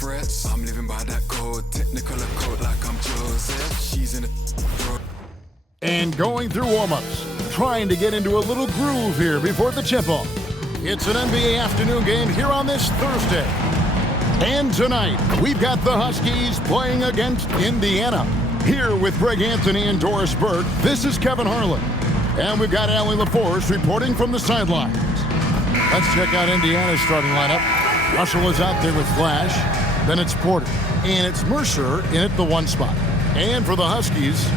frets. I'm living by that code, technicolor code like I'm Joseph. She's in a And going through warm-ups, trying to get into a little groove here before the tip-off. It's an NBA afternoon game here on this Thursday. And tonight, we've got the Huskies playing against Indiana. Here with Greg Anthony and Doris Burke, this is Kevin Harlan. And we've got Allie LaForce reporting from the sidelines. Let's check out Indiana's starting lineup. Russell is out there with Flash. Then it's Porter. And it's Mercer in at the 1 spot. And for the Huskies,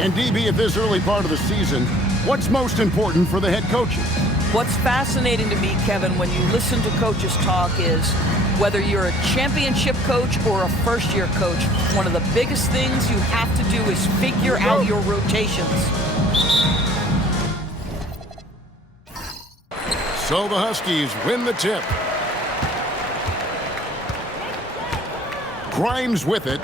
and DB, at this early part of the season, what's most important for the head coaches? What's fascinating to me, Kevin, when you listen to coaches talk is whether you're a championship coach or a first-year coach, one of the biggest things you have to do is figure out your rotations. So the Huskies win the tip. Grimes with it.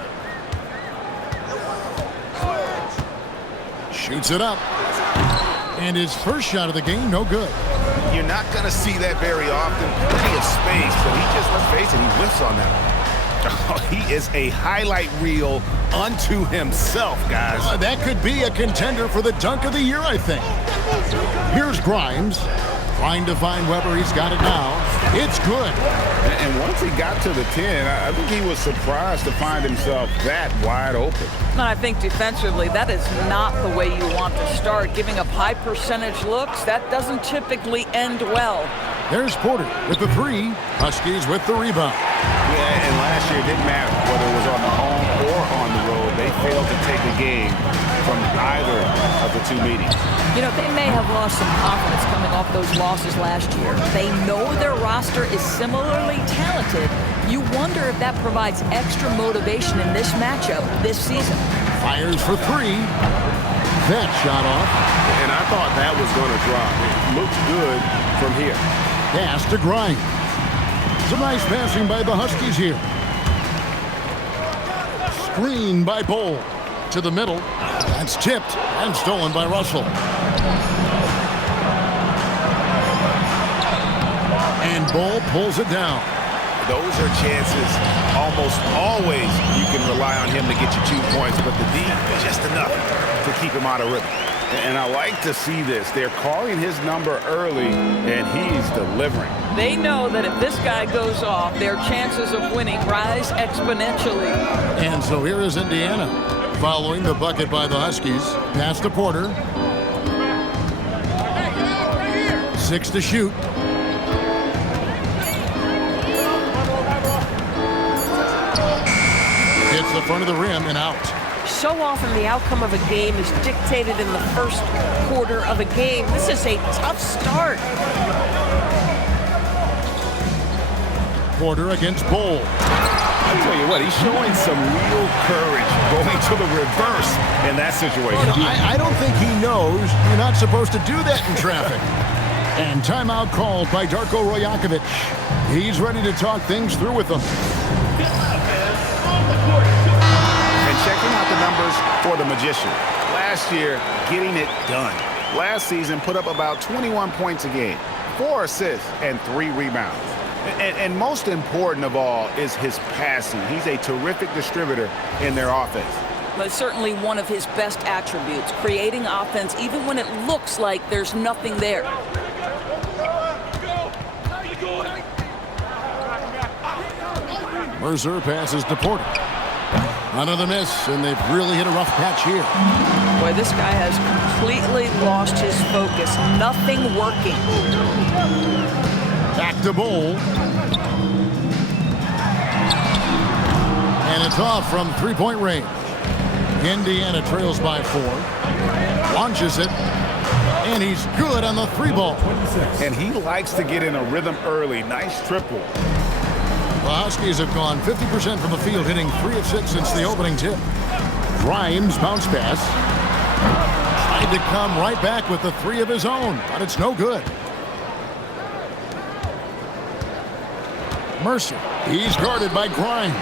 Shoots it up. And his first shot of the game, no good. You're not going to see that very often. Plenty of space, but he just, let's face it, he whiffs on that. Oh, he is a highlight reel unto himself, guys. That could be a contender for the dunk of the year, I think. Here's Grimes. Trying to find Weber. He's got it now. It's good. And once he got to the 10, I think he was surprised to find himself that wide open. And I think defensively, that is not the way you want to start. Giving up high percentage looks, that doesn't typically end well. There's Porter with the 3. Huskies with the rebound. Yeah, and last year it didn't matter whether it was on the home or on the road. They failed to take a game from either of the 2 meetings. You know, they may have lost some confidence coming off those losses last year. They know their roster is similarly talented. You wonder if that provides extra motivation in this matchup this season. Fires for 3. That shot off. And I thought that was going to drop. It looks good from here. Pass to Grimes. Some nice passing by the Huskies here. Screen by Bowl. To the middle. That's tipped and stolen by Russell. And Bowl pulls it down. Those are chances almost always you can rely on him to get you 2 points, but the D, just enough to keep him out of rhythm. And I like to see this. They're calling his number early, and he's delivering. They know that if this guy goes off, their chances of winning rise exponentially. And so here is Indiana, following the bucket by the Huskies. Pass to Porter. 6 to shoot. Hits the front of the rim and out. So often the outcome of a game is dictated in the first quarter of a game. This is a tough start. Porter against Bowl. I tell you what, he's showing some real courage going to the reverse in that situation. I don't think he knows you're not supposed to do that in traffic. And timeout called by Darko Rojakovic. He's ready to talk things through with them. And checking out the numbers for the Magician. Last year, getting it done. Last season, put up about 21 points a game, 4 assists, and 3 rebounds. And most important of all is his passing. He's a terrific distributor in their offense. But it's certainly one of his best attributes, creating offense even when it looks like there's nothing there. Mercer passes to Porter. Another miss, and they've really hit a rough patch here. Boy, this guy has completely lost his focus. Nothing working. Back to Bowl. And it's off from 3-point range. Indiana trails by 4. Launches it. And he's good on the 3-ball. And he likes to get in a rhythm early. Nice triple. The Huskies have gone 50% from the field, hitting 3 of 6 since the opening tip. Grimes bounce pass. Tried to come right back with the 3 of his own, but it's no good. Mercer, he's guarded by Grimes.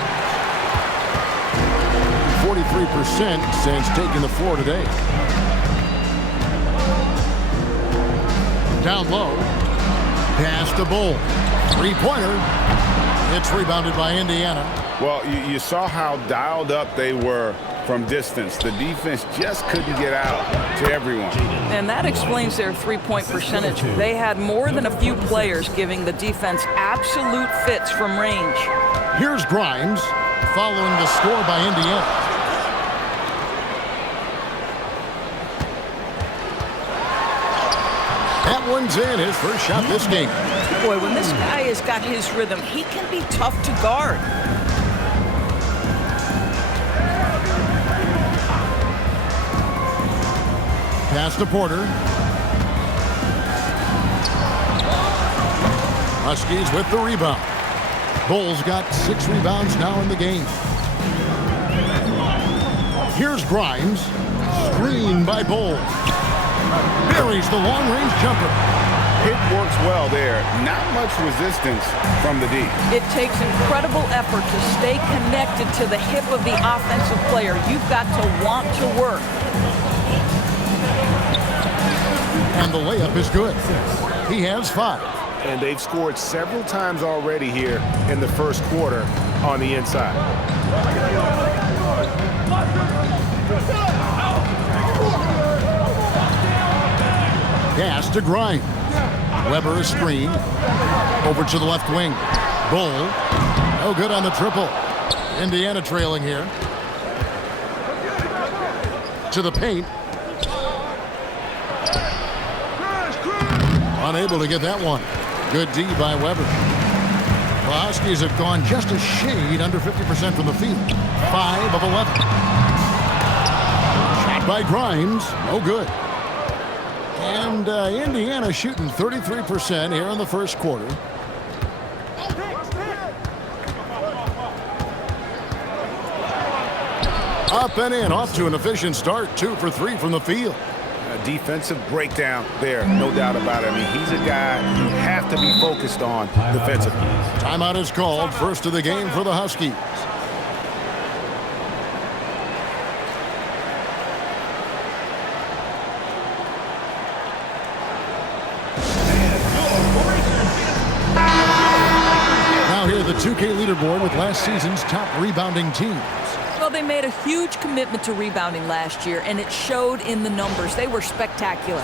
43% since taking the floor today. Down low. Pass to Bowl. 3-pointer. It's rebounded by Indiana. Well, you saw how dialed up they were from distance. The defense just couldn't get out to everyone. And that explains their three-point percentage. They had more than a few players giving the defense absolute fits from range. Here's Grimes following the score by Indiana. That one's in, his first shot this game. Boy, when this guy has got his rhythm, he can be tough to guard. Pass to Porter. Huskies with the rebound. Bulls got 6 rebounds now in the game. Here's Grimes. Screen by Bulls. Buries the long-range jumper. Hit works well there. Not much resistance from the D. It takes incredible effort to stay connected to the hip of the offensive player. You've got to want to work. And the layup is good. He has 5. And they've scored several times already here in the first quarter on the inside. Pass to Grimes. Weber a screen. Over to the left wing. Bull. No good on the triple. Indiana trailing here. To the paint. Unable to get that one. Good D by Weber. The Huskies have gone just a shade under 50% from the field. 5 of 11. Shot by Grimes. No good. And Indiana shooting 33% here in the first quarter. Up and in, off to an efficient start. 2 for 3 from the field. A defensive breakdown there, no doubt about it. I mean, he's a guy you have to be focused on defensively. Timeout is called. First of the game for the Huskies. Now here the 2K leaderboard with last season's top rebounding teams. Well, they made a huge commitment to rebounding last year, and it showed in the numbers. They were spectacular.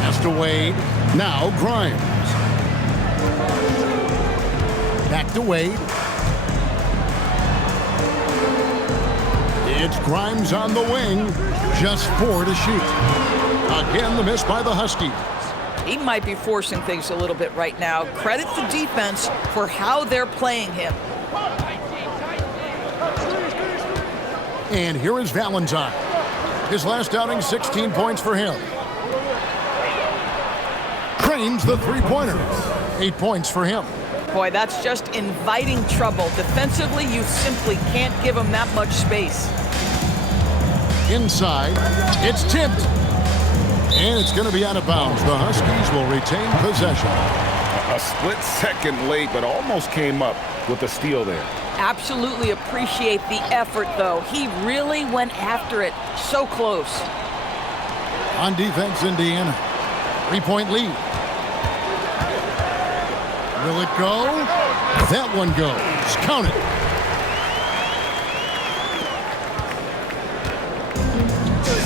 Pass to Wade. Now Grimes. Back to Wade. It's Grimes on the wing. Just 4 to shoot. Again, the miss by the Huskies. He might be forcing things a little bit right now. Credit the defense for how they're playing him. And here is Valentine. His last outing, 16 points for him. Cranes the three-pointer. 8 points for him. Boy, that's just inviting trouble. Defensively, you simply can't give him that much space. Inside, it's tipped. And it's going to be out of bounds. The Huskies will retain possession. A split second late, but almost came up with a steal there. Absolutely appreciate the effort, though. He really went after it. So close. On defense, Indiana. 3-point lead. Will it go? That one goes. Count it.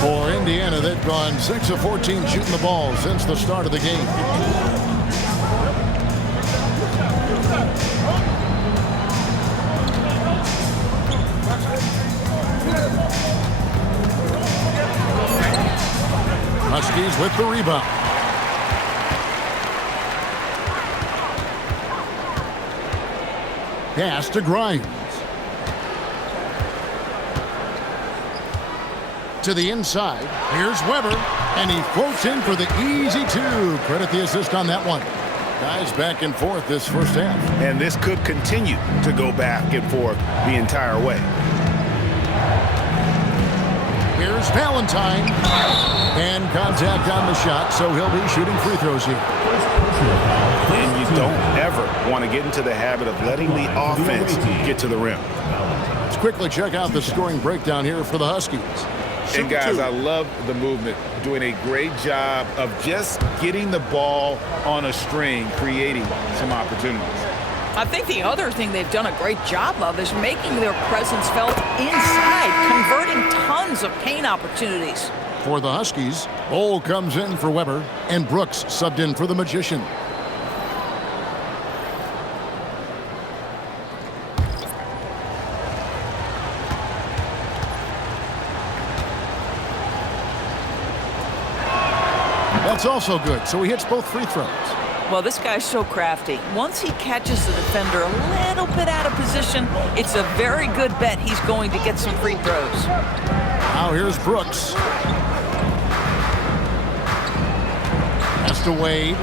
For Indiana, they've gone 6 of 14 shooting the ball since the start of the game. Huskies with the rebound. Pass to Grimes. To the inside. Here's Weber. And he floats in for the easy 2. Credit the assist on that one. Guys back and forth this first half. And this could continue to go back and forth the entire way. Here's Valentine. And contact on the shot, so he'll be shooting free throws here. And you don't ever want to get into the habit of letting the offense get to the rim. Let's quickly check out the scoring breakdown here for the Huskies. And guys, I love the movement, doing a great job of just getting the ball on a string, creating some opportunities. I think the other thing they've done a great job of is making their presence felt inside, converting tons of paint opportunities. For the Huskies, Bowl comes in for Weber, and Brooks subbed in for the Magician. That's also good, so he hits both free throws. Well, this guy's so crafty. Once he catches the defender a little bit out of position, it's a very good bet he's going to get some free throws. Now here's Brooks. Pass to Wade.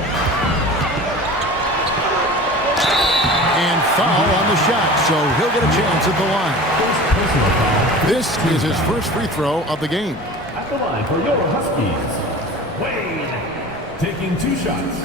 And foul on the shot, so he'll get a chance at the line. This is his first free throw of the game. At the line for your Huskies, Wade, taking 2 shots.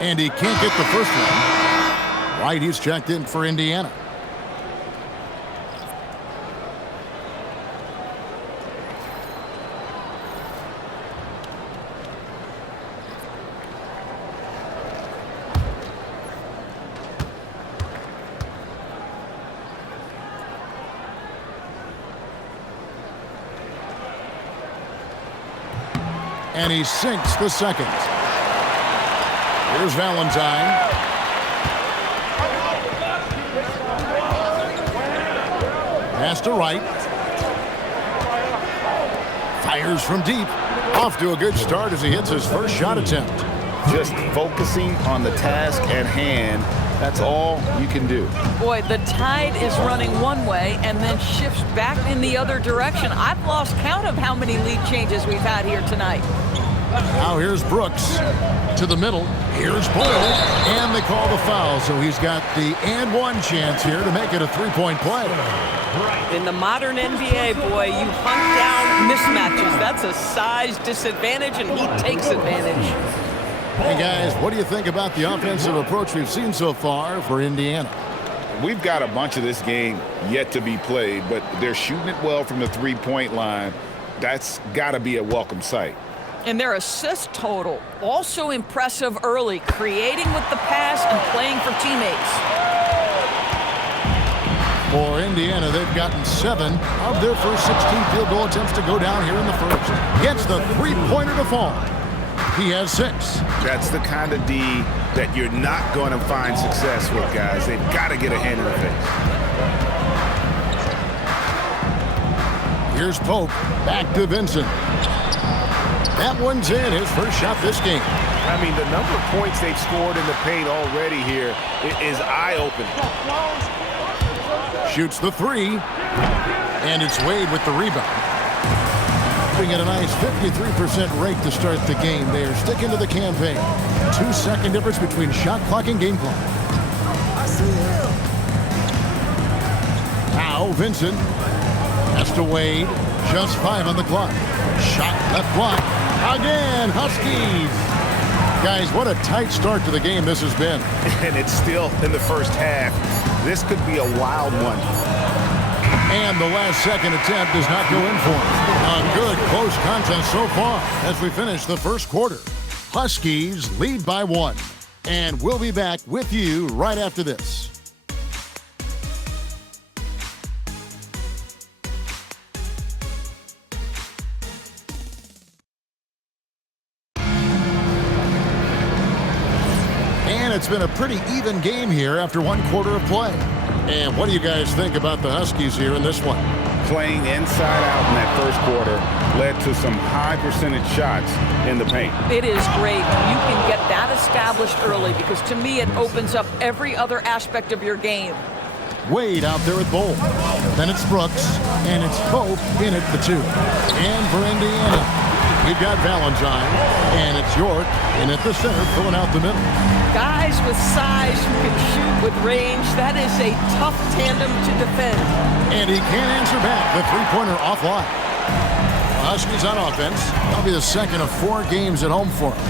And he can't get the first one. White, he's checked in for Indiana. And he sinks the second. Here's Valentine. Pass to Wright. Fires from deep. Off to a good start as he hits his first shot attempt. Just focusing on the task at hand, that's all you can do. Boy, the tide is running one way and then shifts back in the other direction. I've lost count of how many lead changes we've had here tonight. Now here's Brooks to the middle. Here's Boyle, and they call the foul, so he's got the and one chance here to make it a three-point play. In the modern NBA, boy, you hunt down mismatches. That's a size disadvantage, and he takes advantage. Hey, guys, what do you think about the offensive approach we've seen so far for Indiana? We've got a bunch of this game yet to be played, but they're shooting it well from the three-point line. That's got to be a welcome sight. And their assist total, also impressive early, creating with the pass and playing for teammates. For Indiana, they've gotten 7 of their first 16 field goal attempts to go down here in the first. Gets the three-pointer to fall. He has 6. That's the kind of D that you're not going to find success with, guys. They've got to get a hand in the face. Here's Pope, back to Vincent. That one's in, his first shot this game. I mean, the number of points they've scored in the paint already here is eye-opening. Shoots the 3, and it's Wade with the rebound. Putting at a nice 53% rate to start the game. They are sticking to the campaign. 2-second difference between shot clock and game clock. Now Vincent has to Wade. Just 5 on the clock. Shot left block. Again, Huskies. Guys, what a tight start to the game this has been. And it's still in the first half. This could be a wild one. And the last second attempt does not go in for him. A good close contest so far as we finish the first quarter. Huskies lead by 1. And we'll be back with you right after this. And it's been a pretty even game here after 1 quarter of play. And what do you guys think about the Huskies here in this one? Playing inside out in that first quarter led to some high percentage shots in the paint. It is great when you can get that established early, because to me it opens up every other aspect of your game. Wade out there at Bowl. Then it's Brooks, and it's Pope in at the 2. And for Indiana, we've got Valentine, and it's It's York in at the center, filling out the middle. Guys with size who can shoot with range, that is a tough tandem to defend. And he can't answer back. The three-pointer offline. The Huskies on offense. That'll be the second of 4 games at home for him.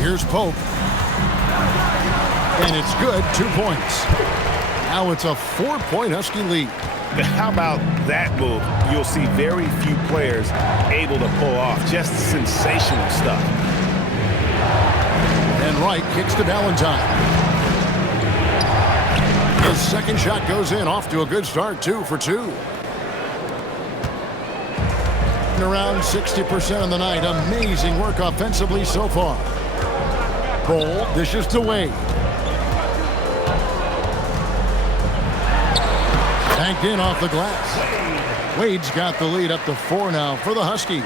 Here's Pope. And it's good, 2 points. Now it's a 4-point Husky lead. How about that move? You'll see very few players able to pull off just sensational stuff. And Wright kicks to Valentine. His second shot goes in, off to a good start, 2 for 2. Around 60% of the night. Amazing work offensively so far. Bull dishes to Wade. Banked in off the glass. Wade's got the lead up to 4 now for the Huskies.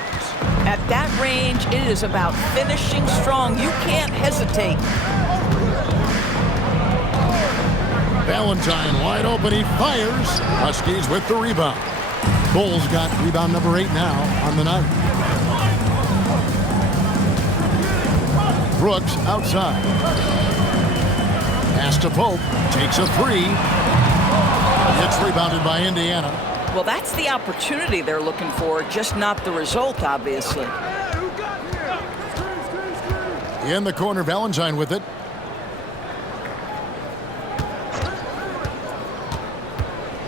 At that range, it is about finishing strong. You can't hesitate. Valentine wide open. He fires. Huskies with the rebound. Bull's got rebound number 8 now on the night. Brooks outside. Pass to Pope. Takes a 3. It's rebounded by Indiana. Well, that's the opportunity they're looking for, just not the result, obviously. In the corner, Valentine with it.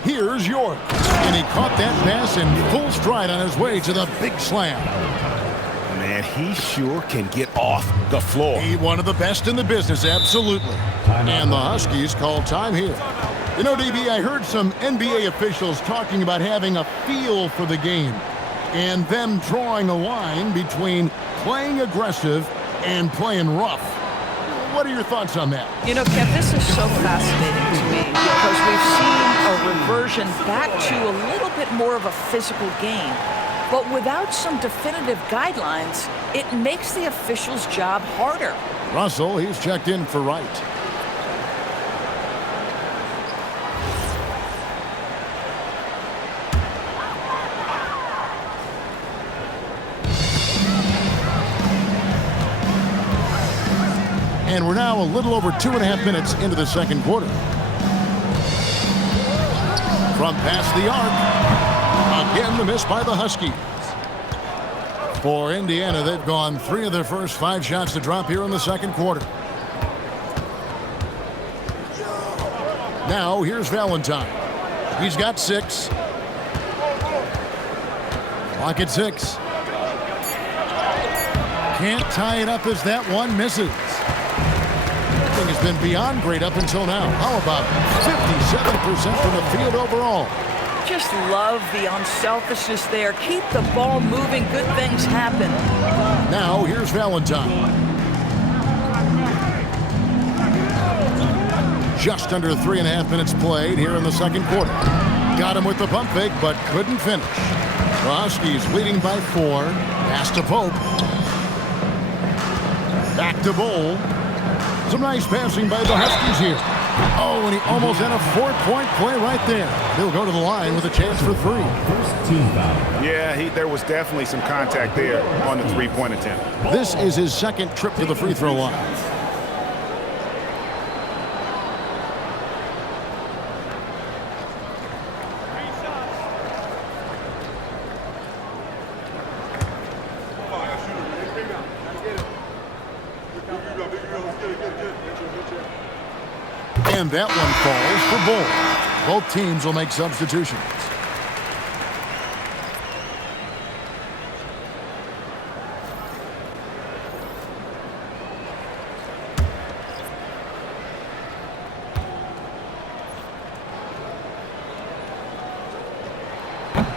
Here's York. And he caught that pass in full stride on his way to the big slam. Man, he sure can get off the floor. He one of the best in the business, absolutely. And the Huskies call time here. You know, DB, I heard some NBA officials talking about having a feel for the game and them drawing a line between playing aggressive and playing rough. What are your thoughts on that? You know, Kev, this is so fascinating to me because we've seen a reversion back to a little bit more of a physical game. But without some definitive guidelines, it makes the officials' job harder. Russell, he's checked in for Wright. And we're now a little over 2.5 minutes into the second quarter. From past the arc. Again, the miss by the Huskies. For Indiana, they've gone 3 of their first 5 shots to drop here in the second quarter. Now, here's Valentine. He's got 6. Clock at 6. Can't tie it up as that one misses. Has been beyond great up until now. How about 57% from the field overall? Just love the unselfishness there. Keep the ball moving. Good things happen. Now here's Valentine. Just under 3.5 minutes played here in the second quarter. Got him with the pump fake, but couldn't finish. The Huskies leading by 4. Pass to Pope. Back to Bull. Some nice passing by the Huskies here. Oh, and he almost had a 4-point play right there. He'll go to the line with a chance for 3. First team foul. Yeah, there was definitely some contact there on the 3-point attempt. This is his second trip to the free throw line. And that one falls for Bull. Both teams will make substitutions.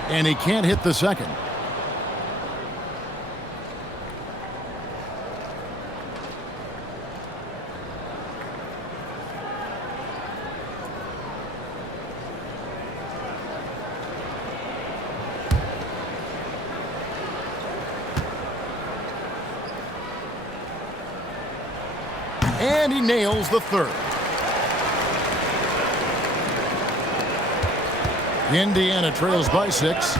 And he can't hit the second. And he nails the third. Indiana trails by 6.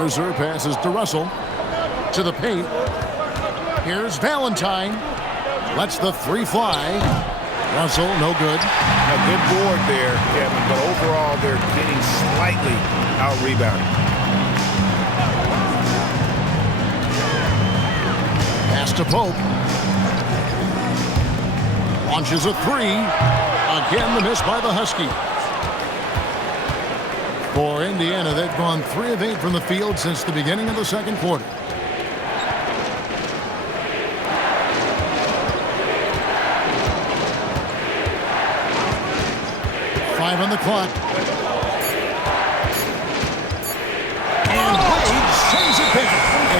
Mercer passes to Russell. To the paint. Here's Valentine. Lets the three fly. Russell, no good. A good board there, Kevin, but overall they're getting slightly out-rebounded. Pass to Pope. Launches a three. Again, the miss by the Huskies. For Indiana, they've gone 3 of 8 from the field since the beginning of the second quarter. On the clock. And Wade sends it back.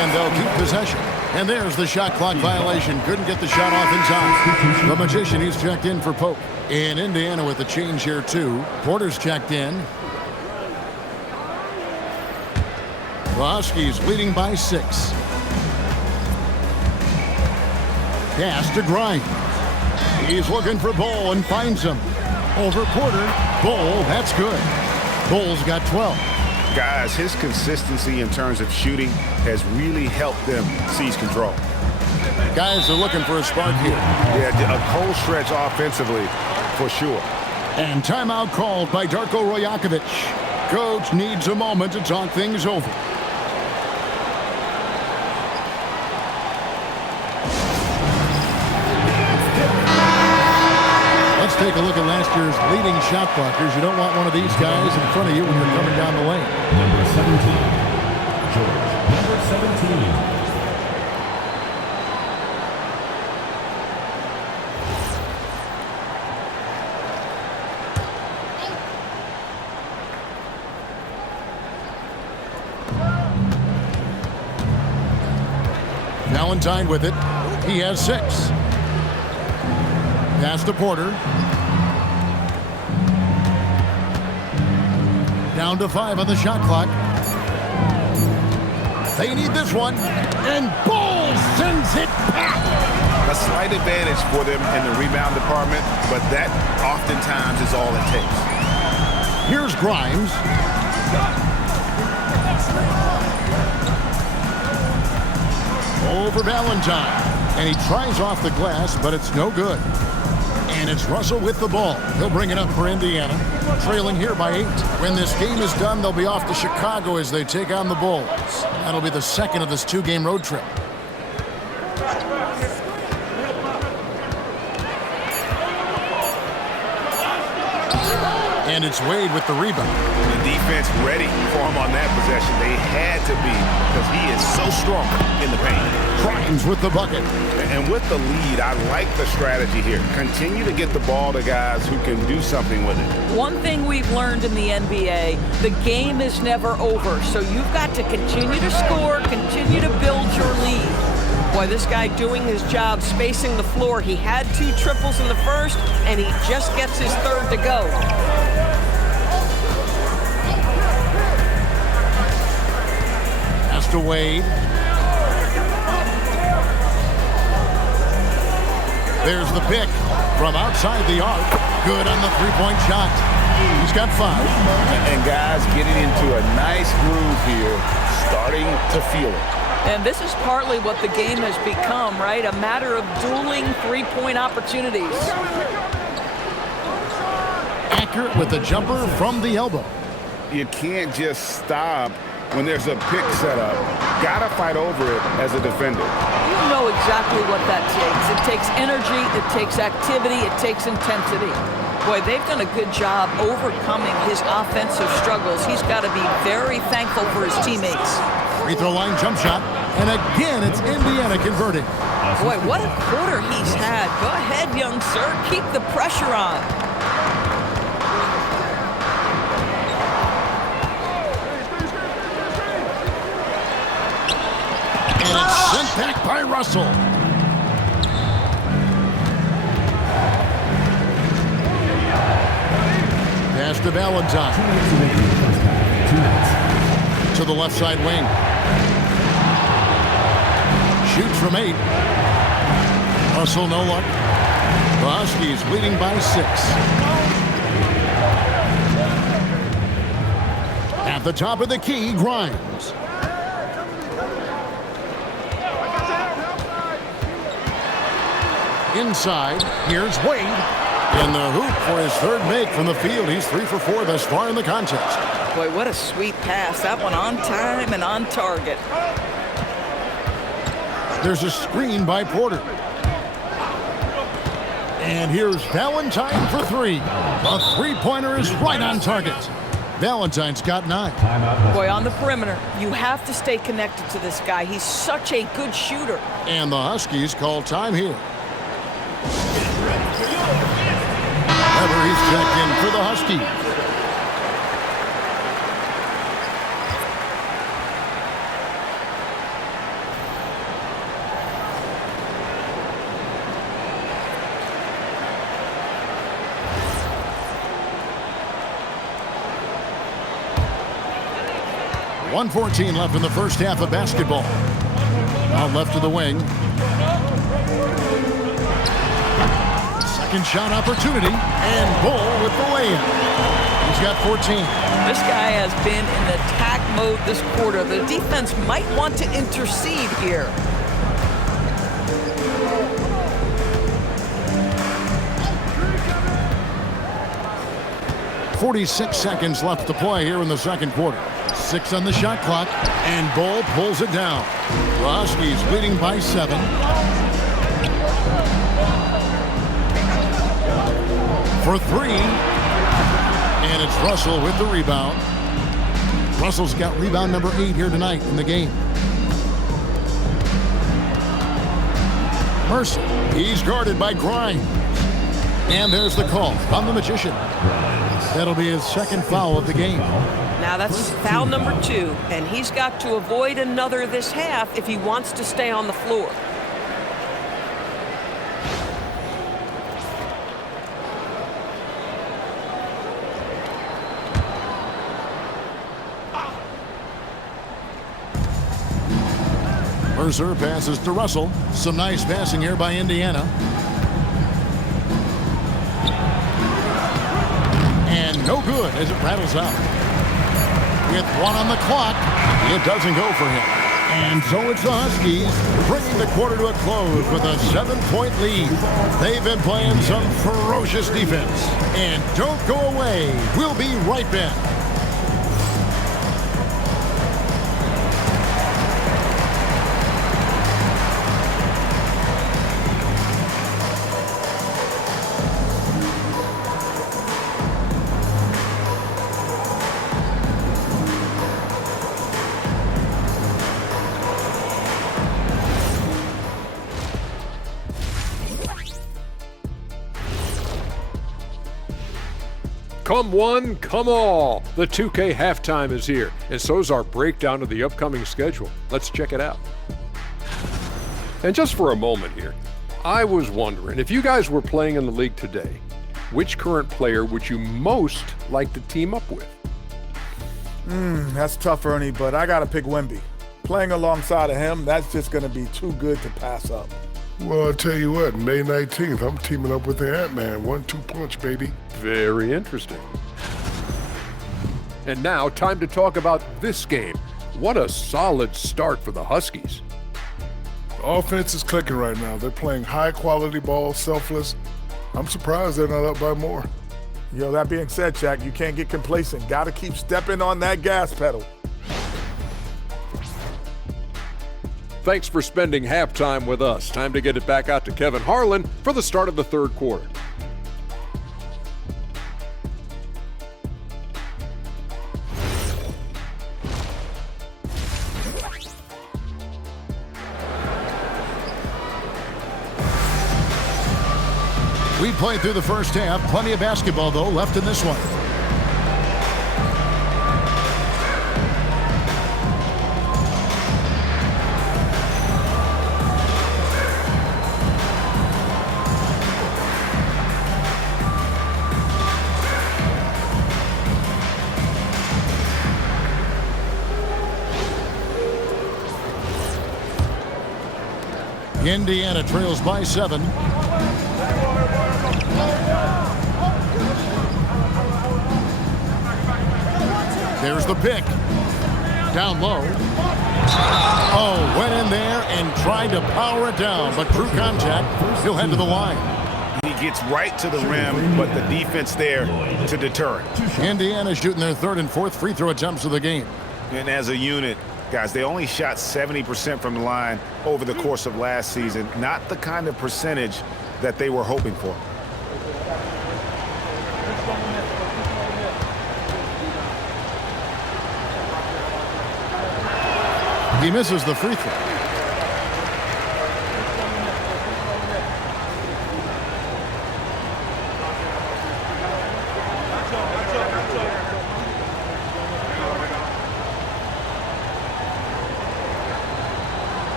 And they'll keep possession. And there's the shot clock violation. Couldn't get the shot off in time. The Magician, he's checked in for Pope. In Indiana with a change here, too. Porter's checked in. The Huskies leading by 6. Pass to Grimes. He's looking for Bull and finds him. Over Porter. Bull, that's good. Bull's got 12. Guys, his consistency in terms of shooting has really helped them seize control. Guys are looking for a spark here. Yeah, a cold stretch offensively for sure. And timeout called by Darko Rojakovic. Coach needs a moment to talk things over. Take a look at last year's leading shot blockers. You don't want one of these guys in front of you when you're coming down the lane. Number 17, George. Number 17. Valentine with it. He has 6. Pass to Porter. Down to 5 on the shot clock. They need this one. And Bull sends it back. A slight advantage for them in the rebound department, but that oftentimes is all it takes. Here's Grimes. Over Valentine. And he tries off the glass, but it's no good. And it's Russell with the ball. He'll bring it up for Indiana. Trailing here by 8. When this game is done, they'll be off to Chicago as they take on the Bulls. That'll be the second of this 2-game road trip. And it's Wade with the rebound. The defense ready for him on that possession. They had to be because he is so strong in the paint. Grimes with the bucket. And with the lead, I like the strategy here. Continue to get the ball to guys who can do something with it. One thing we've learned in the NBA, the game is never over. So you've got to continue to score, continue to build your lead. Boy, this guy doing his job, spacing the floor. He had 2 triples in the first, and he just gets his 3rd to go. To Wade. There's the pick from outside the arc. Good on the 3-point shot. He's got 5. And guys getting into a nice groove here, starting to feel it. And this is partly what the game has become, right? A matter of dueling 3-point opportunities. Accurate with the jumper from the elbow. You can't just stop when there's a pick set up. Gotta fight over it as a defender. You know exactly what that takes. It takes energy, it takes activity, it takes intensity. Boy, they've done a good job overcoming his offensive struggles. He's got to be very thankful for his teammates. Free throw line jump shot. And again, it's Indiana converting. Boy, what a quarter he's had. Go ahead, young sir. Keep the pressure on. And it's sent back by Russell. Pass to Valentine. To the left side wing. Shoots from 8. Russell no luck. The Huskies leading by 6. At the top of the key, Grimes. Inside, here's Wade. In the hoop for his third make from the field. He's 3 for 4 thus far in the contest. Boy, what a sweet pass. That one on time and on target. There's a screen by Porter. And here's Valentine for 3. A three-pointer is right on target. Valentine's got 9. Boy, on the perimeter, you have to stay connected to this guy. He's such a good shooter. And the Huskies call time here. He's checked in for the Huskies. .114 left in the first half of basketball. Out left to the wing. Second shot opportunity, and Bull with the layup. He's got 14. This guy has been in attack mode this quarter. The defense might want to intercede here. .46 seconds left to play here in the second quarter. 6 on the shot clock, and Bull pulls it down. The Huskies leading by 7. For 3, and it's Russell with the rebound. Russell's got rebound number 8 here tonight in the game. Mercer, he's guarded by Grimes. And there's the call on the Magician. That'll be his second foul of the game. Now that's foul number 2, and he's got to avoid another this half if he wants to stay on the floor. Mercer passes to Russell. Some nice passing here by Indiana. And no good as it rattles out. With 1 on the clock, it doesn't go for him. And so it's the Huskies bringing the quarter to a close with a 7-point lead. They've been playing some ferocious defense. And don't go away. We'll be right back. Come one, come all. The 2K halftime is here, and so's our breakdown of the upcoming schedule. Let's check it out. And just for a moment here, I was wondering, if you guys were playing in the league today, which current player would you most like to team up with? That's tough, Ernie, but I got to pick Wemby. Playing alongside of him, that's just going to be too good to pass up. Well, I'll tell you what, May 19th, I'm teaming up with the Ant-Man. 1-2 punch, baby. Very interesting. And now, time to talk about this game. What a solid start for the Huskies. The offense is clicking right now. They're playing high-quality ball, selfless. I'm surprised they're not up by more. Yo, that being said, Shaq, you can't get complacent. Got to keep stepping on that gas pedal. Thanks for spending halftime with us. Time to get it back out to Kevin Harlan for the start of the third quarter. We played through the first half. Plenty of basketball, though, left in this one. Indiana trails by 7. There's the pick. Down low. Oh, went in there and tried to power it down, but true contact, he'll head to the line. He gets right to the rim, but the defense there to deter it. Indiana shooting their third and fourth free throw attempts of the game. And as a unit, guys, they only shot 70% from the line over the course of last season. Not the kind of percentage that they were hoping for. He misses the free throw.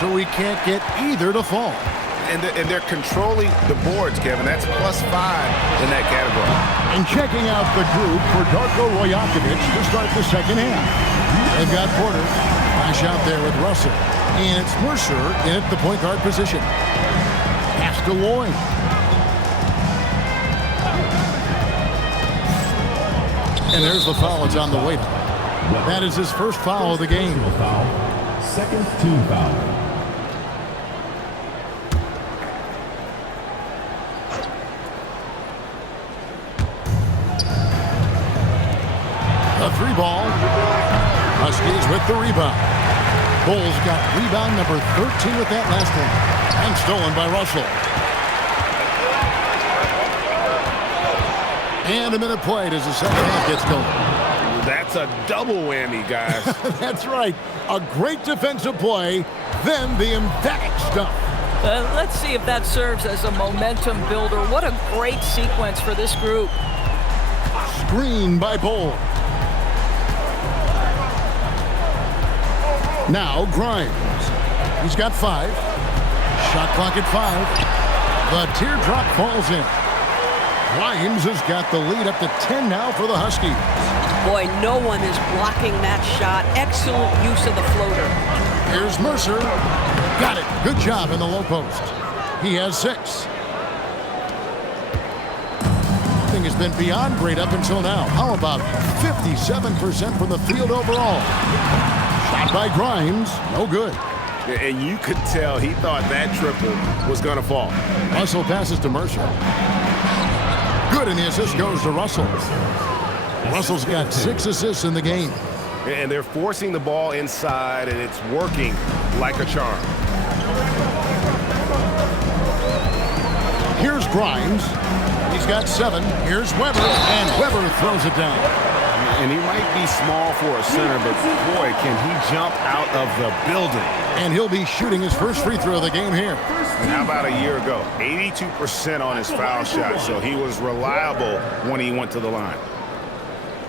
So he can't get either to fall. And they're controlling the boards, Kevin. That's +5 in that category. And checking out the group for Darko Rajakovic to start the second half. They've got Porter. Flash out there with Russell. And it's Mercer in at the point guard position. Pass to Lloyd. And there's the foul. It's on the way. That is his first foul of the game. Second team foul. The three ball. Huskies with the rebound. Bulls got rebound number 13 with that last one. And stolen by Russell. And a minute played as the second half gets going. That's a double whammy, guys. That's right. A great defensive play, then the emphatic stuff. Let's see if that serves as a momentum builder. What a great sequence for this group. Screen by Bull. Now Grimes. He's got 5. Shot clock at 5. The teardrop falls in. Grimes has got the lead up to 10 now for the Huskies. Boy, no one is blocking that shot. Excellent use of the floater. Here's Mercer. Got it. Good job in the low post. He has 6. Thing has been beyond great up until now. How about 57% from the field overall? Shot by Grimes. No good. And you could tell he thought that triple was going to fall. Russell passes to Mercer. Good, and the assist goes to Russell. Russell's got 6 assists in the game. And they're forcing the ball inside, and it's working like a charm. Here's Grimes. He's got 7. Here's Weber, and Weber throws it down. And he might be small for a center, but boy, can he jump out of the building. And he'll be shooting his first free throw of the game here. And how about a year ago? 82% on his foul shot, so he was reliable when he went to the line.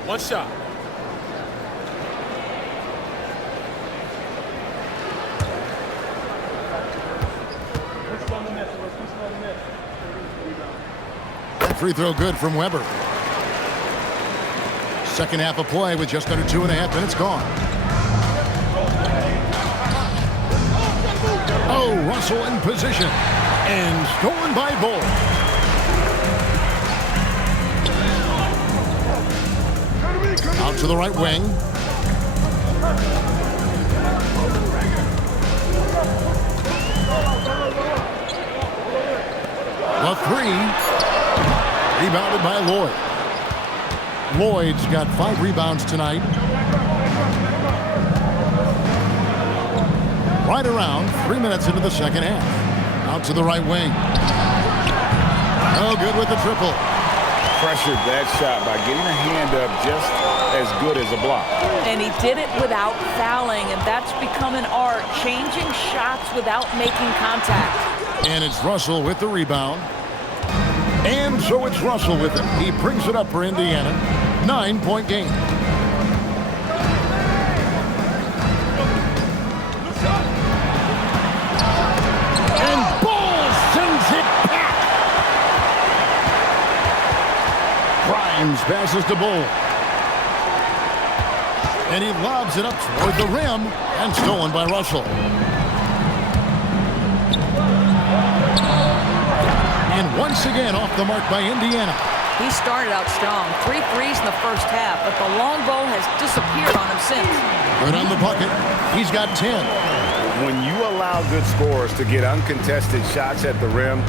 One shot. Free throw good from Weber. Second half of play with just under 2.5 minutes gone. Oh, Russell in position. And stolen by Bull. Out to the right wing. The 3. Rebounded by Lloyd. Lloyd's got 5 rebounds tonight. Right around 3 minutes into the second half. Out to the right wing. Oh, good with the triple. Pressured that shot by getting a hand up just as good as a block. And he did it without fouling, and that's become an art, changing shots without making contact. And it's Russell with the rebound. And so it's Russell with it. He brings it up for Indiana. 9-point game. And Bull sends it back. Grimes passes to Bull. And he lobs it up toward the rim and stolen by Russell. once again off the mark by Indiana. He started out strong. 3 threes in the first half, but the long ball has disappeared on him since. Good on the bucket. He's got 10. When you allow good scorers to get uncontested shots at the rim,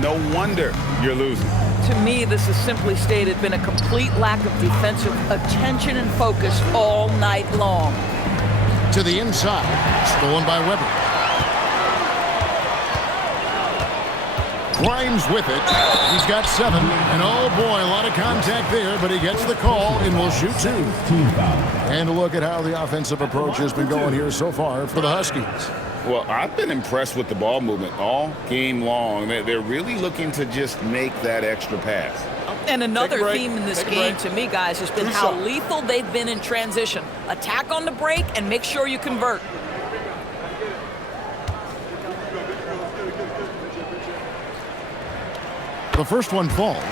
no wonder you're losing. To me, this has simply stated been a complete lack of defensive attention and focus all night long. To the inside. Stolen by Weber. Grimes with it. He's got 7. And oh boy, a lot of contact there, but he gets the call and will shoot 2. And a look at how the offensive approach has been going here so far for the Huskies. Well, I've been impressed with the ball movement all game long. They're really looking to just make that extra pass. And another theme in this game to me, guys, has been how lethal they've been in transition. Attack on the break and make sure you convert. The first one falls.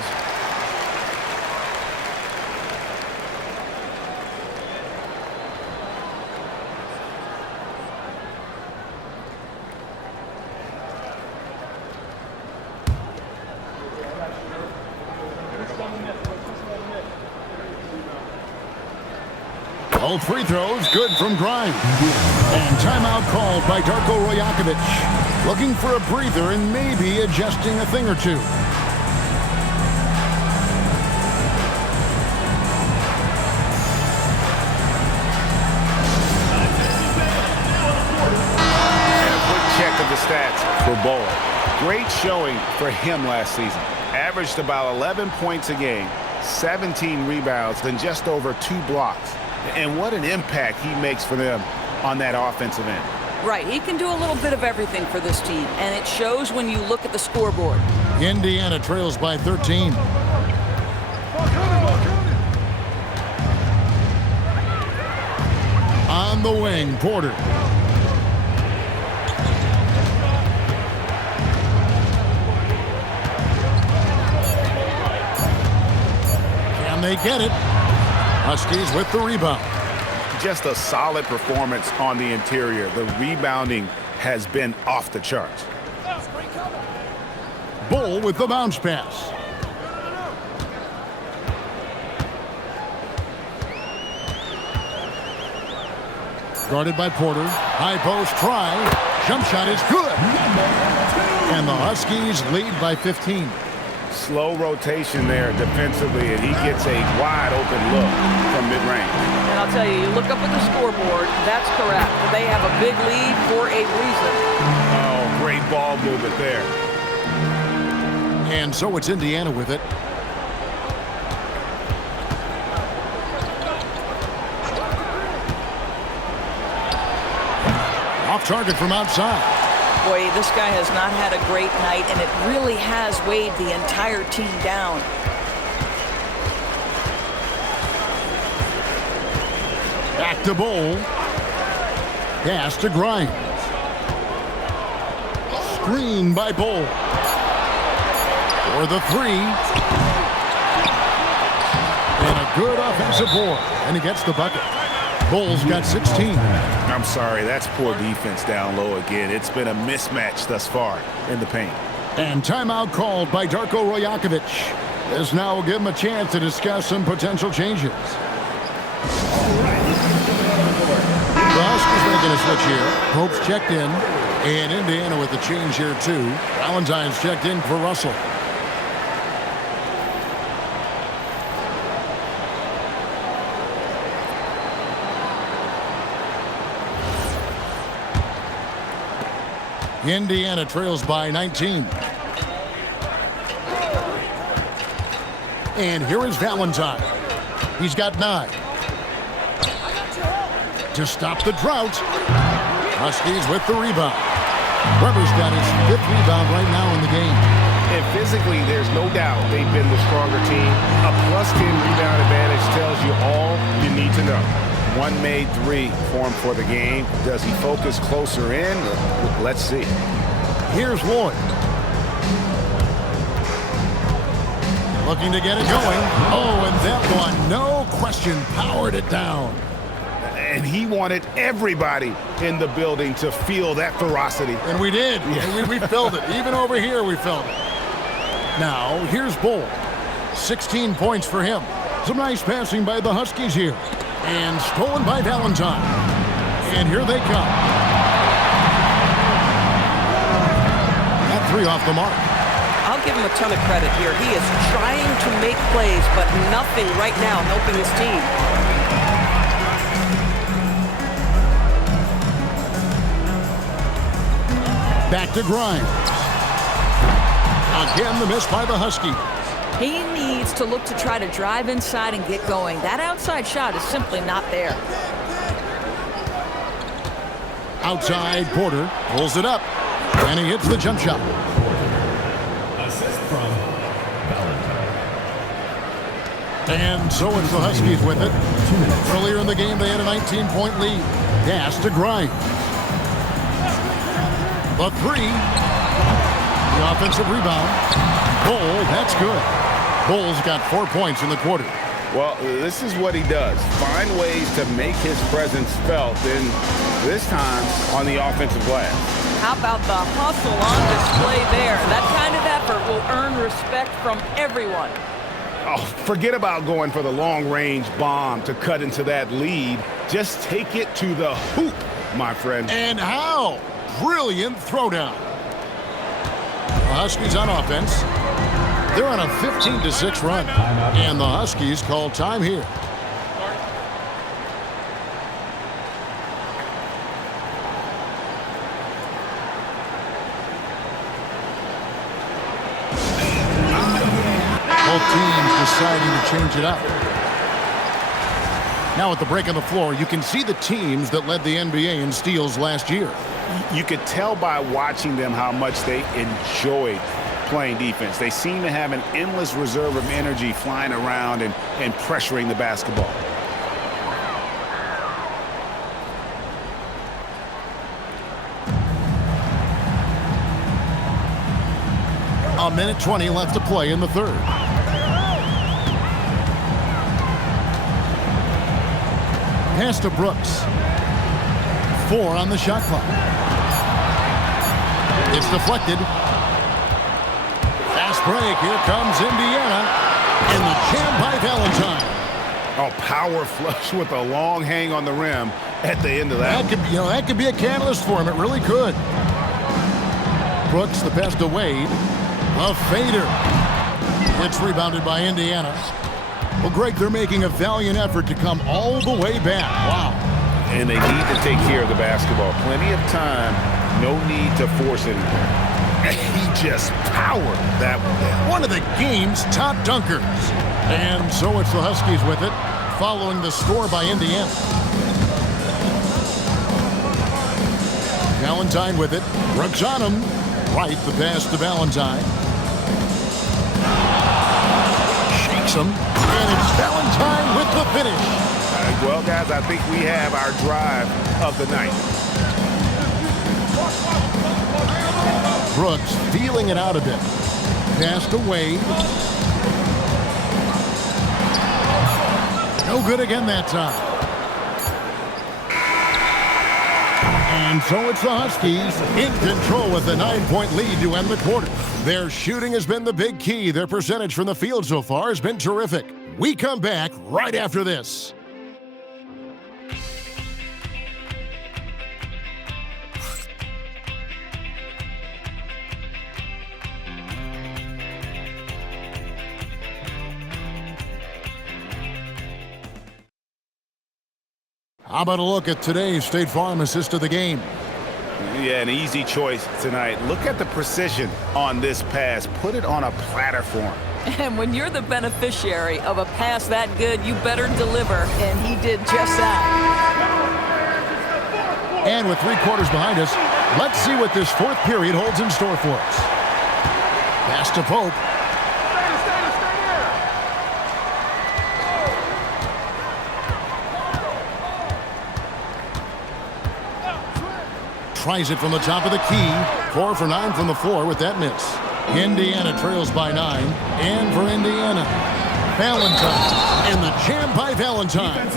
Both free throws good from Grimes. And timeout called by Darko Rajakovic. Looking for a breather and maybe adjusting a thing or two. The stats for Bol. Great showing for him last season. Averaged about 11 points a game, 17 rebounds, and just over 2 blocks. And what an impact he makes for them on that offensive end. Right, he can do a little bit of everything for this team, and it shows when you look at the scoreboard. Indiana trails by 13. On the wing, Porter. They get it. Huskies with the rebound. Just a solid performance on the interior. The rebounding has been off the charts. Bol with the bounce pass. Guarded by Porter. High post try. Jump shot is good. And the Huskies lead by 15. Slow rotation there defensively, and he gets a wide open look from mid-range. And I'll tell you, you look up at the scoreboard, that's correct. They have a big lead for a reason. Oh, great ball movement there. And so it's Indiana with it. Off target from outside. Boy, this guy has not had a great night, and it really has weighed the entire team down. Back to Bol. Pass to Grimes. Screen by Bol. For the 3. And a good offensive board. And he gets the bucket. Bol's got 16. I'm sorry, that's poor defense down low again. It's been a mismatch thus far in the paint. And timeout called by Darko Rajakovic. This now will give him a chance to discuss some potential changes. The Huskies making a switch here. Pope's checked in. And Indiana with the change here too. Valentine's checked in for Russell. Indiana trails by 19. And here is Valentine. He's got 9. To stop the drought. Huskies with the rebound. Weber's got his 5th rebound right now in the game. And physically, there's no doubt they've been the stronger team. A +10 rebound advantage tells you all you need to know. One made 3 for him for the game. Does he focus closer in? Let's see. Here's Lloyd. Looking to get it going. Oh, and that one, no question, powered it down. And he wanted everybody in the building to feel that ferocity. And we did. Yeah. We felt it. Even over here, we felt it. Now, here's Bull. 16 points for him. Some nice passing by the Huskies here. And stolen by Valentine. And here they come. That three off the mark. I'll give him a ton of credit here. He is trying to make plays, but nothing right now helping his team. Back to Grimes. Again, the miss by the Huskies. He needs to look to try to drive inside and get going. That outside shot is simply not there. Outside, Porter pulls it up, and he hits the jump shot. Assist from Valentine. And so it's the Huskies with it. Earlier in the game, they had a 19-point lead. Pass to Grimes. The three. The offensive rebound. Bull, that's good. Bull's got 4 points in the quarter. Well, this is what he does. Find ways to make his presence felt, and this time on the offensive glass. How about the hustle on display there? That kind of effort will earn respect from everyone. Oh, forget about going for the long-range bomb to cut into that lead. Just take it to the hoop, my friend. And how? Brilliant throwdown. The Huskies on offense. They're on a 15-6 run. And the Huskies call time here. Both teams deciding to change it up. Now at the break on the floor, you can see the teams that led the NBA in steals last year. You could tell by watching them how much they enjoyed playing defense. They seem to have an endless reserve of energy flying around and pressuring the basketball. A minute 20 left to play in the third. Pass to Brooks. 4 on the shot clock. It's deflected. Fast break. Here comes Indiana. And the jam by Valentine. Oh, power flush with a long hang on the rim at the end of that. That could be a catalyst for him. It really could. Brooks, the pass to Wade. A fader. It's rebounded by Indiana. Well, Greg, they're making a valiant effort to come all the way back. Wow. And they need to take care of the basketball. Plenty of time. No need to force it. He just powered that one. One of the game's top dunkers. And so it's the Huskies with it, following the score by Indiana. Valentine with it. Brooks on him. Right, the pass to Valentine. Shakes him. And it's Valentine with the finish. Well, guys, I think we have our drive of the night. Brooks feeling it out a bit. Passed away. No good again that time. And so it's the Huskies in control with a 9-point lead to end the quarter. Their shooting has been the big key. Their percentage from the field so far has been terrific. We come back right after this. How about a look at today's State Farm assist of the game? Yeah, an easy choice tonight. Look at the precision on this pass. Put it on a platter for him. And when you're the beneficiary of a pass that good, you better deliver, and he did just that. And with 3 quarters behind us, let's see what this fourth period holds in store for us. Pass to Pope. Tries it from the top of the key. 4 for 9 from the floor with that miss. Indiana trails by 9. And for Indiana, Valentine. And the jam by Valentine.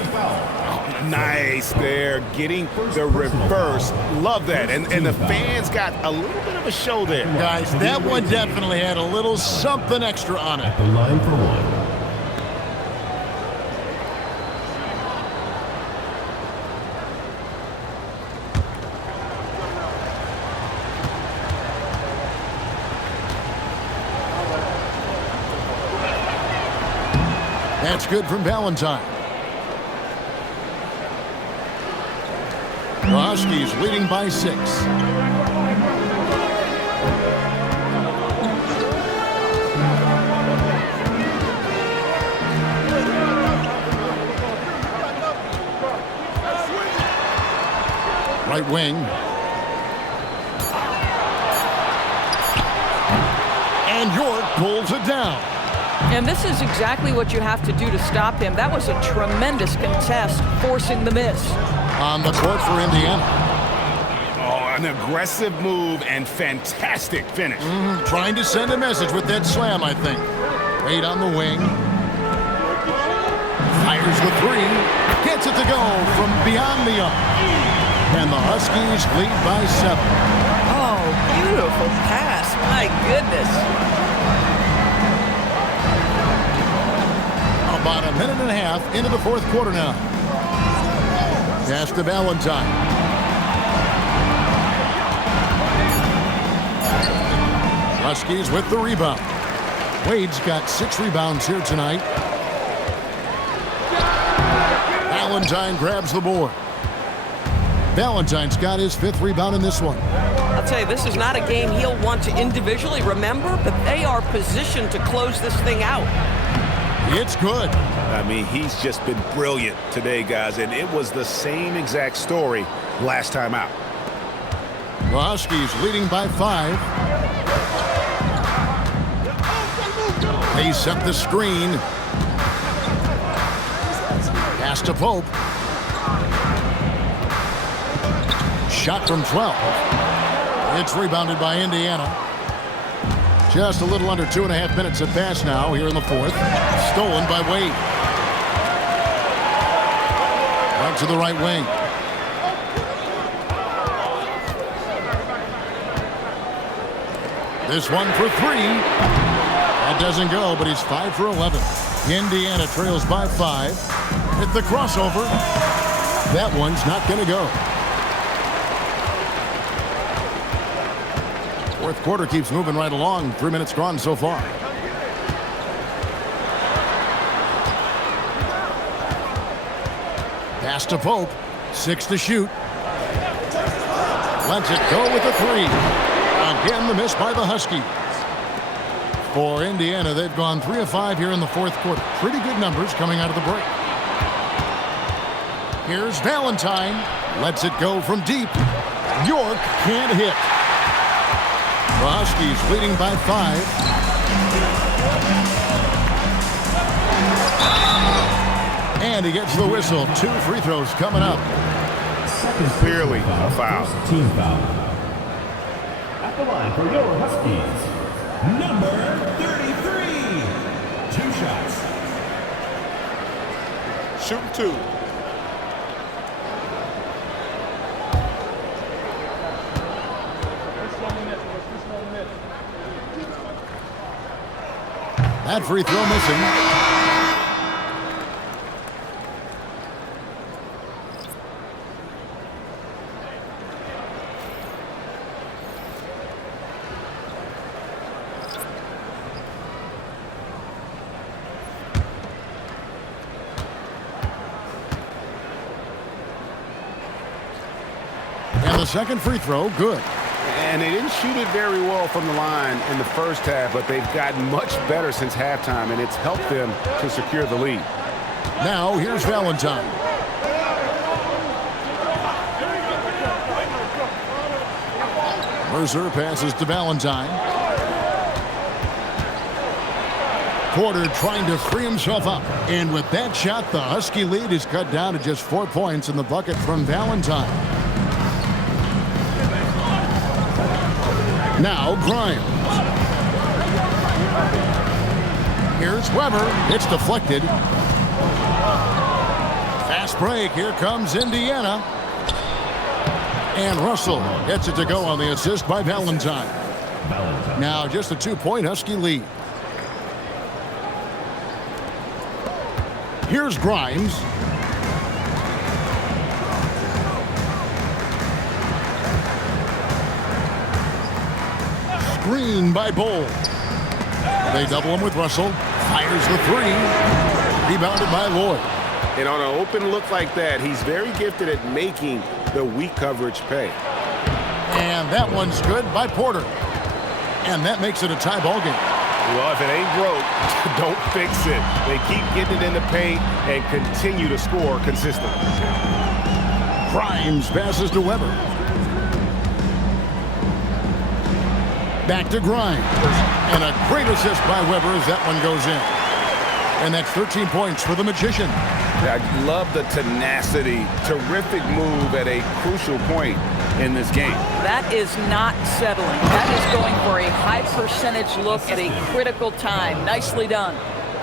Nice there, getting the reverse. Love that. And the fans got a little bit of a show there. Guys, that one definitely had a little something extra on it. At the line for one. That's good from Valentine. The Huskies leading by 6. Right wing. And York pulls it down. And this is exactly what you have to do to stop him. That was a tremendous contest, forcing the miss. On the court for Indiana. Oh, an aggressive move and fantastic finish. Trying to send a message with that slam, I think. Wade on the wing. Fires the 3. Gets it to go from beyond the arc. And the Huskies lead by 7. Oh, beautiful pass. My goodness. About a minute and a half into the fourth quarter now. Pass to Valentine. Huskies with the rebound. Wade's got 6 rebounds here tonight. Valentine grabs the board. Valentine's got his 5th rebound in this one. I'll tell you, this is not a game he'll want to individually remember, but they are positioned to close this thing out. It's good. I mean, he's just been brilliant today, guys, and it was the same exact story last time out. The Huskies leading by 5. They set the screen. Pass to Pope. Shot from 12. It's rebounded by Indiana. Just a little under 2.5 minutes have passed now here in the fourth. Stolen by Wade. Back to the right wing. This one for 3. That doesn't go, but he's 5 for 11. Indiana trails by 5. Hit the crossover. That one's not going to go. Fourth quarter keeps moving right along. 3 minutes gone so far. Pass to Pope. 6 to shoot. Lets it go with the 3. Again, the miss by the Huskies. For Indiana, they've gone 3 of 5 here in the fourth quarter. Pretty good numbers coming out of the break. Here's Valentine. Lets it go from deep. York can't hit. The Huskies leading by 5. And he gets the whistle. 2 free throws coming up. Clearly a foul. Team foul. At the line for your Huskies, number 33. 2 shots. Shoot 2. That free throw missing. And the second free throw, good. And they didn't shoot it very well from the line in the first half, but they've gotten much better since halftime, and it's helped them to secure the lead. Now, here's Valentine. Mercer passes to Valentine. Porter trying to free himself up. And with that shot, the Husky lead is cut down to just 4 points in the bucket from Valentine. Now Grimes. Here's Weber. It's deflected. Fast break. Here comes Indiana. And Russell gets it to go on the assist by Valentine. Now just a 2-point Husky lead. Here's Grimes. Screen by Bowl. They double him with Russell. Fires the three. Rebounded by Lloyd. And on an open look like that, he's very gifted at making the weak coverage pay. And that one's good by Porter. And that makes it a tie ball game. Well, if it ain't broke, don't fix it. They keep getting it in the paint and continue to score consistently. Grimes passes to Weber. Back to Grimes. And a great assist by Weber as that one goes in. And that's 13 points for the Magician. I love the tenacity. Terrific move at a crucial point in this game. That is not settling. That is going for a high percentage look at a critical time. Nicely done.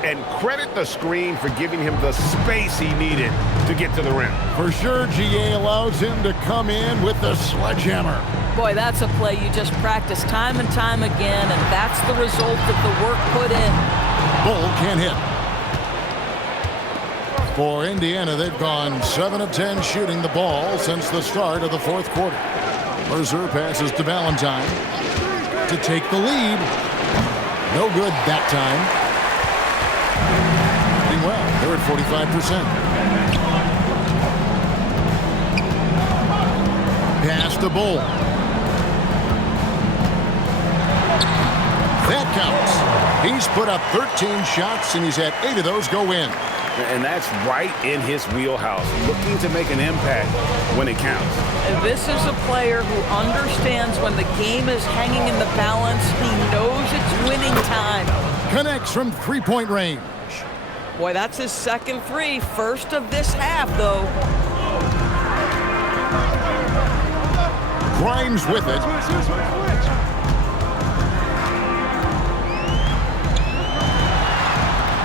And credit the screen for giving him the space he needed to get to the rim. For sure, GA allows him to come in with the sledgehammer. Boy, that's a play you just practice time and time again, and that's the result of the work put in. Bull can't hit. For Indiana, they've gone 7 of 10 shooting the ball since the start of the fourth quarter. Mercer passes to Valentine to take the lead. No good that time. Doing well. They're at 45%. Pass to Bull. That counts. He's put up 13 shots, and he's had 8 of those go in. And that's right in his wheelhouse, looking to make an impact when it counts. This is a player who understands when the game is hanging in the balance. He knows it's winning time. Connects from three-point range. Boy, that's his second three. First of this half, though. Grimes with it.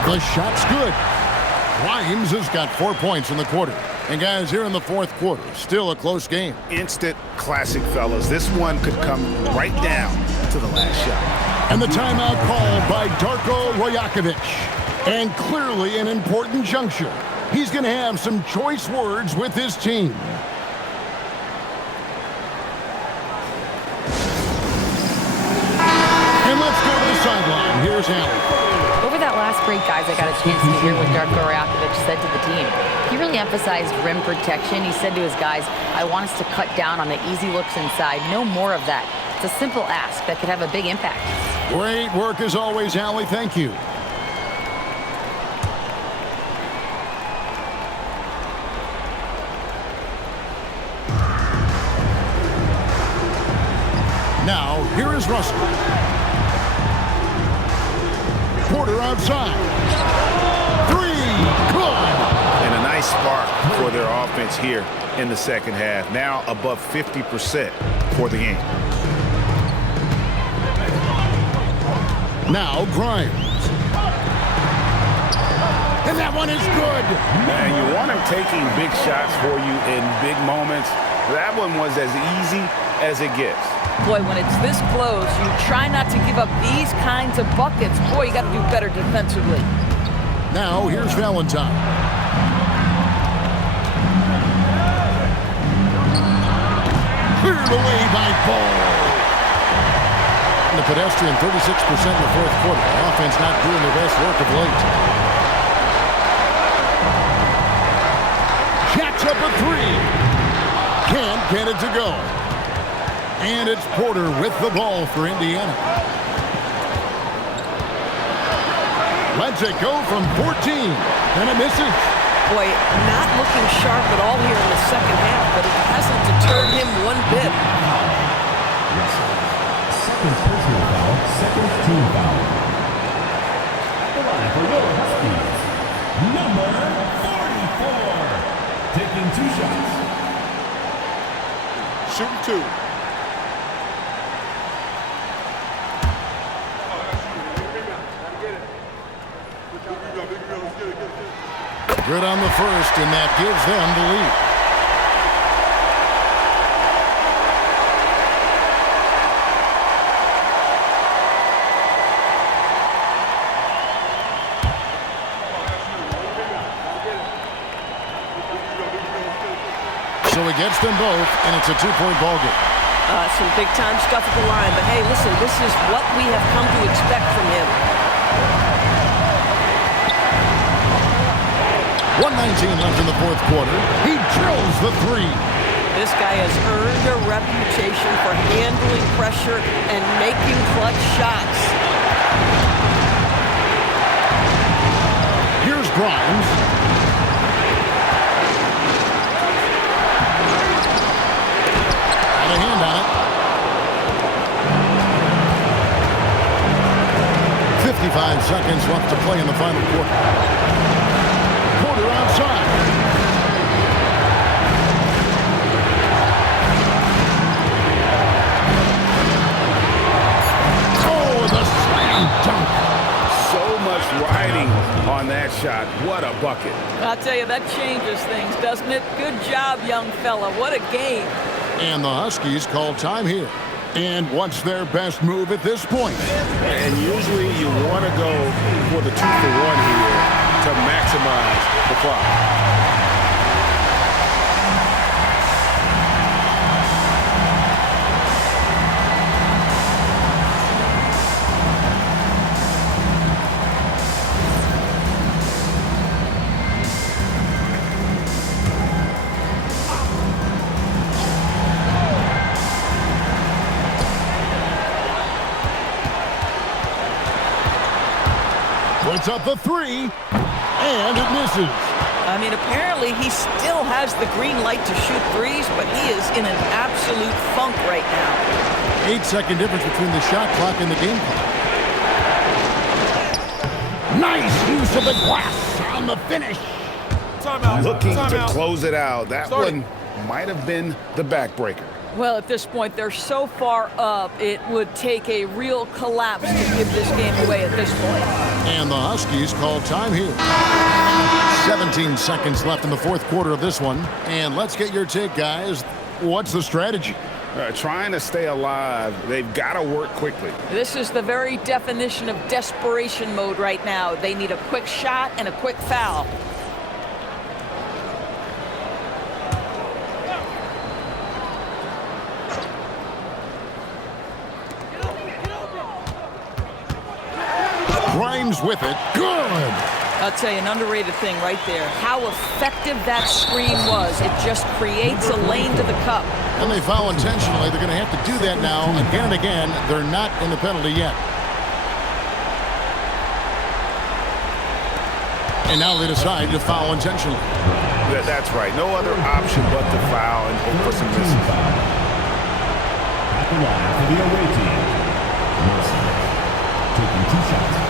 The shot's good. Grimes has got 4 points in the quarter. And guys, here in the fourth quarter, still a close game. Instant classic, fellas. This one could come right down to the last shot. And the timeout called by Darko Rajakovic. And clearly an important juncture. He's going to have some choice words with his team. And let's go to the sideline. Here's Allen. Over that last break, guys, I got a chance to hear what Darko Rajakovic said to the team. He really emphasized rim protection. He said to his guys, I want us to cut down on the easy looks inside. No more of that. It's a simple ask that could have a big impact. Great work as always, Allie. Thank you. Now, here is Russell. Porter outside. Three, good. And a nice spark for their offense here in the second half. Now above 50% for the game. Now Grimes. And that one is good. Man, you want him taking big shots for you in big moments. That one was as easy as it gets. Boy, when it's this close, you try not to give up these kinds of buckets. Boy, you got to do better defensively. Now, here's Valentine. Cleared away by Ball. The pedestrian, 36% in the fourth quarter. The offense not doing their best work of late. Jacks up a three. Can't get it to go. And it's Porter with the ball for Indiana. Lets it go from 14, and it misses. Boy, not looking sharp at all here in the second half, but it hasn't deterred him one bit. Second personal foul, second team foul. The line for your Huskies, number 44, taking 2 shots. Shooting 2. Good on the first, and that gives them the lead. So he gets them both, and it's a two-point ball game. Some big-time stuff at the line. But, hey, listen, this is what we have come to expect from him. 1:19 left in the fourth quarter. He drills the three. This guy has earned a reputation for handling pressure and making clutch shots. Here's Grimes. Got a hand on it. 55 seconds left to play in the final quarter. Porter outside. Oh, the slam dunk. So much riding on that shot. What a bucket. I'll tell you, that changes things, doesn't it? Good job, young fella. What a game. And the Huskies call time here. And what's their best move at this point? And usually you want to go for the 2-for-1 here to maximize the clock. Puts up the three, and it misses. I mean, apparently he still has the green light to shoot threes, but he is in an absolute funk right now. 8-second difference between the shot clock and the game clock. Nice use of the glass on the finish. Looking to close it out. That one might have been the backbreaker. Well, at this point, they're so far up, it would take a real collapse to give this game away at this point. And the Huskies call time here. 17 seconds left in the fourth quarter of this one. And let's get your take, guys. What's the strategy? Trying to stay alive. They've got to work quickly. This is the very definition of desperation mode right now. They need a quick shot and a quick foul. Grimes with it. Good. I'll tell you, an underrated thing right there. How effective that screen was. It just creates a lane to the cup. And they foul intentionally. They're going to have to do that now again and again. They're not in the penalty yet. And now they decide to foul intentionally. That's right. No other option but to foul and hope for some misses. At the line for the away team, Wilson taking 2 shots.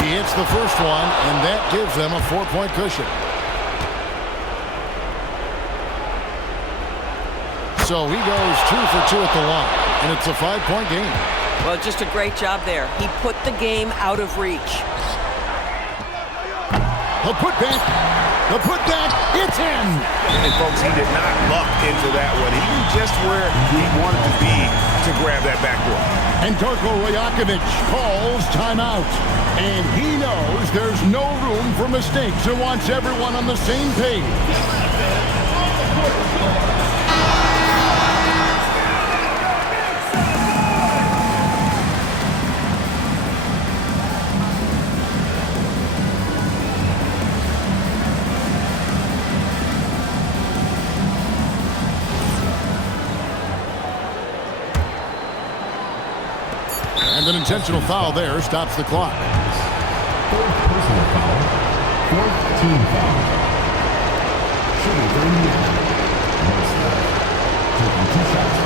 He hits the first one, and that gives them a 4-point cushion. So he goes 2 for 2 at the line, and it's a 5-point game. Well, just a great job there. He put the game out of reach. The putback, it's in. And folks, he did not luck into that one. He knew just where he wanted to be to grab that backboard. And Darko Rajakovic calls timeout. And he knows there's no room for mistakes and wants everyone on the same page. And an intentional foul there stops the clock. Fourth personal foul. Fourth team foul. Shooting for Indiana. Wilson taking 2 shots.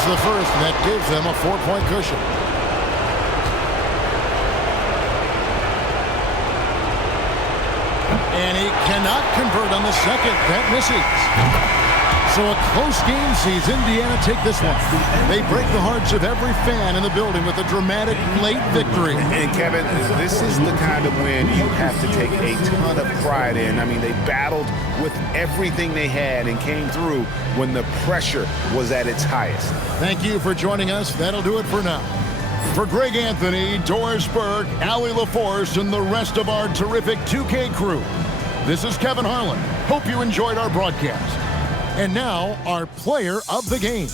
It's the first, and that gives them a 4-point cushion. And he cannot convert on the second. That misses. So a close game sees Indiana take this one. They break the hearts of every fan in the building with a dramatic late victory. And Kevin, this is the kind of win you have to take a ton of pride in. I mean, they battled with everything they had and came through when the pressure was at its highest. Thank you for joining us. That'll do it for now. For Greg Anthony, Doris Burke, Allie LaForce, and the rest of our terrific 2K crew, this is Kevin Harlan. Hope you enjoyed our broadcast. And now, our player of the game.